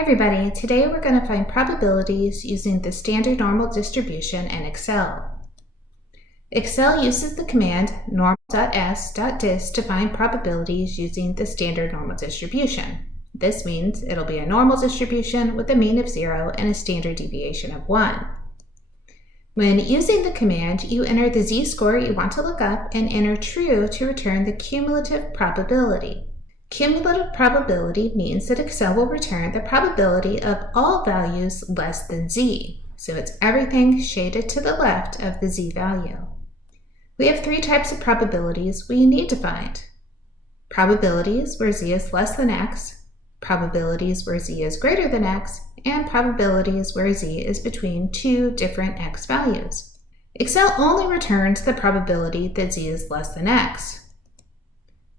Hi everybody, today we're going to find probabilities using the standard normal distribution in Excel. Excel uses the command norm.s.dis to find probabilities using the standard normal distribution. This means it'll be a normal distribution with a mean of 0 and a standard deviation of 1. When using the command, you enter the z-score you want to look up and enter true to return the cumulative probability. Cumulative probability means that Excel will return the probability of all values less than z. So it's everything shaded to the left of the z value. We have three types of probabilities we need to find. Probabilities where z is less than x, probabilities where z is greater than x, and probabilities where z is between two different x values. Excel only returns the probability that z is less than x.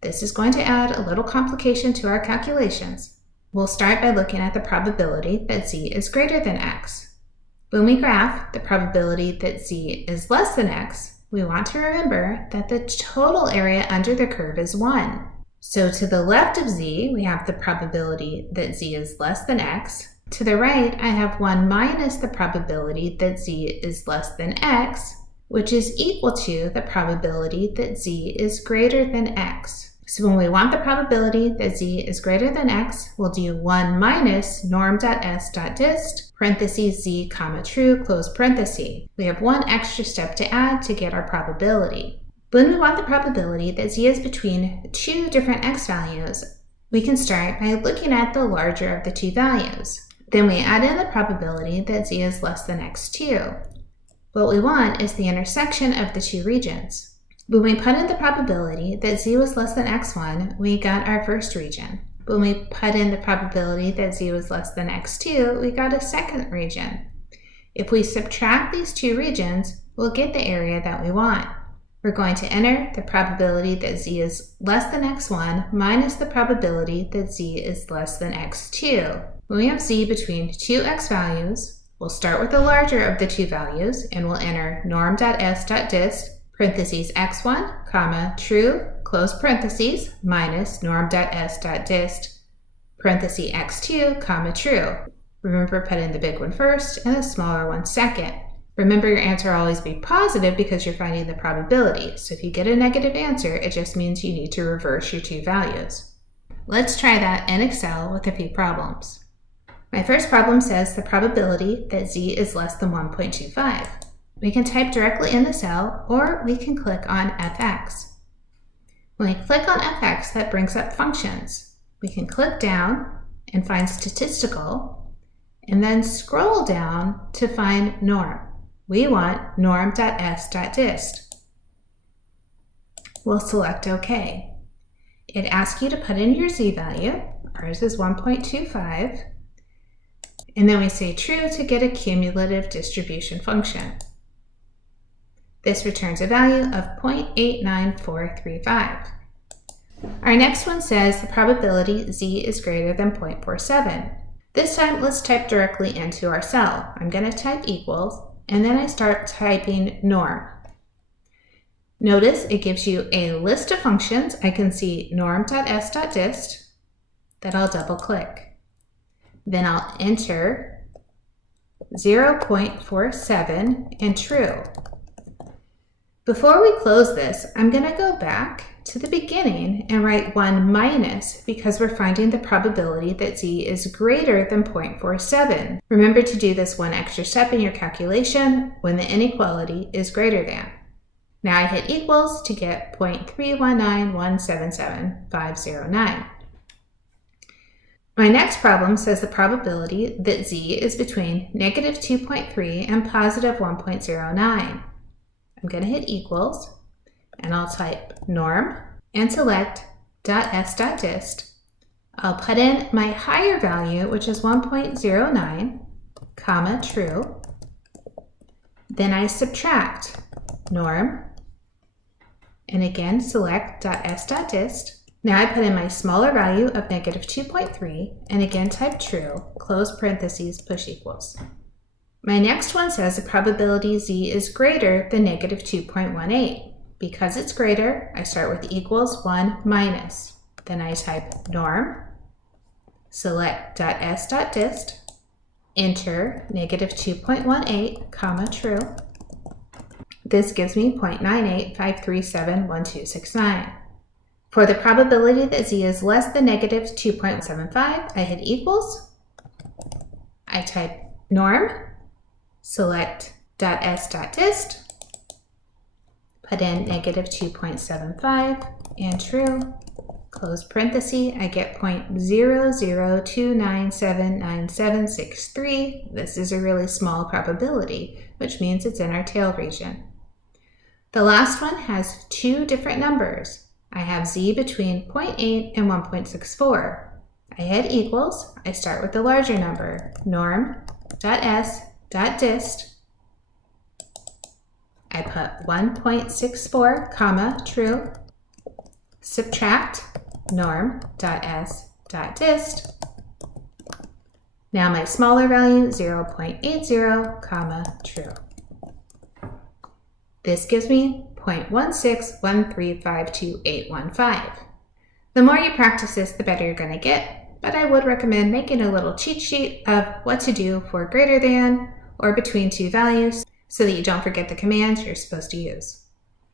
This is going to add a little complication to our calculations. We'll start by looking at the probability that z is greater than x. When we graph the probability that z is less than x, we want to remember that the total area under the curve is 1. So to the left of z, we have the probability that z is less than x. To the right, I have 1 minus the probability that z is less than x, which is equal to the probability that z is greater than x. So when we want the probability that z is greater than x, we'll do 1 minus norm.s.dist, parentheses z, comma true, close parenthesis. We have one extra step to add to get our probability. When we want the probability that z is between two different x values, we can start by looking at the larger of the two values. Then we add in the probability that z is less than x2. What we want is the intersection of the two regions. When we put in the probability that z was less than x1, we got our first region. When we put in the probability that z was less than x2, we got a second region. If we subtract these two regions, we'll get the area that we want. We're going to enter the probability that z is less than x1 minus the probability that z is less than x2. When we have z between two x values, we'll start with the larger of the two values and we'll enter norm.s.dist, parentheses x1, comma, true, close parentheses, minus norm.s.dist, parentheses x2, comma, true. Remember, put in the big one first and the smaller one second. Remember, your answer will always be positive because you're finding the probability. So if you get a negative answer, it just means you need to reverse your two values. Let's try that in Excel with a few problems. My first problem says the probability that z is less than 1.25. We can type directly in the cell, or we can click on FX. When we click on FX, that brings up functions. We can click down and find statistical, and then scroll down to find norm. We want norm.s.dist. We'll select OK. It asks you to put in your z value. Ours is 1.25. And then we say true to get a cumulative distribution function. This returns a value of 0.89435. Our next one says the probability z is greater than 0.47. This time, let's type directly into our cell. I'm going to type equals, and then I start typing norm. Notice it gives you a list of functions. I can see norm.s.dist that I'll double click. Then I'll enter 0.47 and true. Before we close this, I'm going to go back to the beginning and write 1 minus because we're finding the probability that z is greater than 0.47. Remember to do this one extra step in your calculation when the inequality is greater than. Now I hit equals to get 0.319177509. My next problem says the probability that z is between negative 2.3 and positive 1.09. I'm going to hit equals, and I'll type norm and select .s.dist. I'll put in my higher value, which is 1.09, comma, true. Then I subtract norm, and again select .s.dist. Now I put in my smaller value of negative 2.3, and again type true, close parentheses, push equals. My next one says the probability z is greater than negative 2.18. Because it's greater, I start with equals 1 minus. Then I type norm, select .s.dist, enter -2.18, comma, true. This gives me 0.98537129. For the probability that z is less than -2.75, I hit equals. I type norm, select .s.dist, put in -2.75 and true, close parenthesis, I get 0.0029799763. This is a really small probability, which means it's in our tail region. The last one has two different numbers. I have z between 0.8 and 1.64. I hit equals, I start with the larger number, norm.s.dist. I put 1.64, comma, true, subtract norm.s.dist. Now my smaller value, 0.80, comma, true. This gives me 0.16135285. The more you practice this, the better you're going to get, but I would recommend making a little cheat sheet of what to do for greater than or between two values so that you don't forget the commands you're supposed to use.